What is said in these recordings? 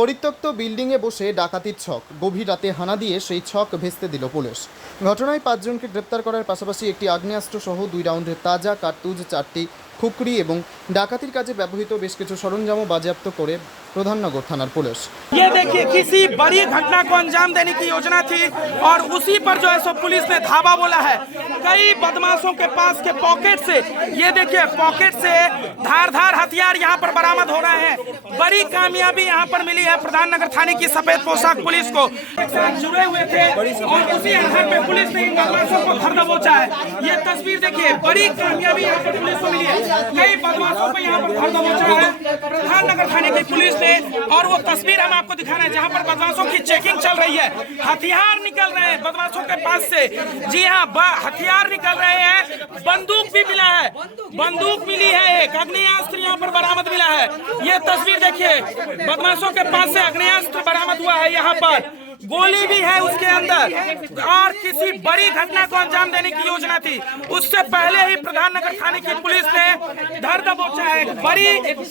পরিত্যক্ত বিল্ডিংয়ে বসে ডাকাতির ছক, গভীর রাতে হানা দিয়ে সেই ছক ভেস্তে দিল পুলিশ। ঘটনায় ৫ জনকে গ্রেপ্তার করার পাশাপাশি একটি আগ্নেয়াস্ত্র সহ ২ রাউন্ডের তাজা কার্তুজ, ৪টি খুকরি এবং ডাকাতির কাজে ব্যবহৃত বেশ কিছু সরঞ্জামও বাজেয়াপ্ত করে প্রধাননগর থানার पुलिस। ये देखिए किसी बड़ी घटना को अंजाम देने की योजना थी और उसी पर जो है सो पुलिस ने धावा बोला है। कई बदमाशों के पास के पॉकेट से, ये देखिए पॉकेट से धार हथियार यहाँ पर बरामद हो रहे हैं। बड़ी कामयाबी यहाँ पर मिली है प्रधाननगर थाने की सफेद पोशाक पुलिस को। जुड़े हुए थे और उसी आधार पे पुलिस ने इन बदमाशों को धर दबोचा है। ये तस्वीर देखिए, बड़ी कामयाबी यहाँ पर पुलिस को मिली है। कई बदमाशों को यहाँ पर धर दबोचा है प्रधाननगर थाने की पुलिस ने। और वो तस्वीर हम आपको दिखाना है जहाँ पर बदमाशों की चेकिंग चल रही है। हथियार निकल रहे हैं बदमाशों के पास से। जी हाँ, हथियार निकल रहे हैं। बंदूक भी मिला है, बंदूक मिली है, एक आग्नेयास्त्र यहाँ पर बरामद मिला है। ये तस्वीर देखिए, बदमाशों के पास से आग्नेयास्त्र बरामद हुआ है। यहाँ पर गोली भी है उसके अंदर और किसी बड़ी घटना को अंजाम देने की योजना थी। उससे पहले ही प्रधाननगर थाने की पुलिस ने धर दबोचा है। बड़ी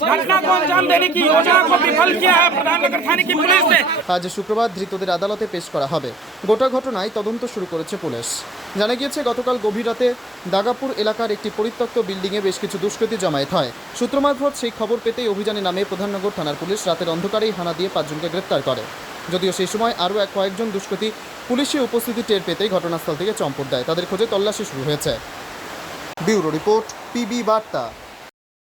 घटना को अंजाम देने की योजना को विफल किया है प्रधाननगर थाने की पुलिस ने। আজ শুক্রবার ধৃতদের আদালতে পেশ করা হবে। গোটা ঘটনায় তদন্ত শুরু করেছে পুলিশ। জানা গিয়েছে গতকাল গভীর রাতে দাগাপুর এলাকার একটি পরিত্যক্ত বিল্ডিংয়ে বেশ কিছু দুষ্কৃতী জমায়েত হয়। সূত্র মারফত সেই খবর পেতেই অভিযানে নামে প্রধাননগর থানার পুলিশ রাতের অন্ধকারেই হানা দিয়ে ৫ জনকে গ্রেপ্তার করে। যদিও সেই সময় আরও কয়েকজন দুষ্কৃতী পুলিশের উপস্থিতি টের পেতেই ঘটনাস্থল থেকে চম্পট দেয়। তাদের খোঁজে তল্লাশি শুরু হয়েছে। ব্যুরো রিপোর্ট, পিবি বার্তা।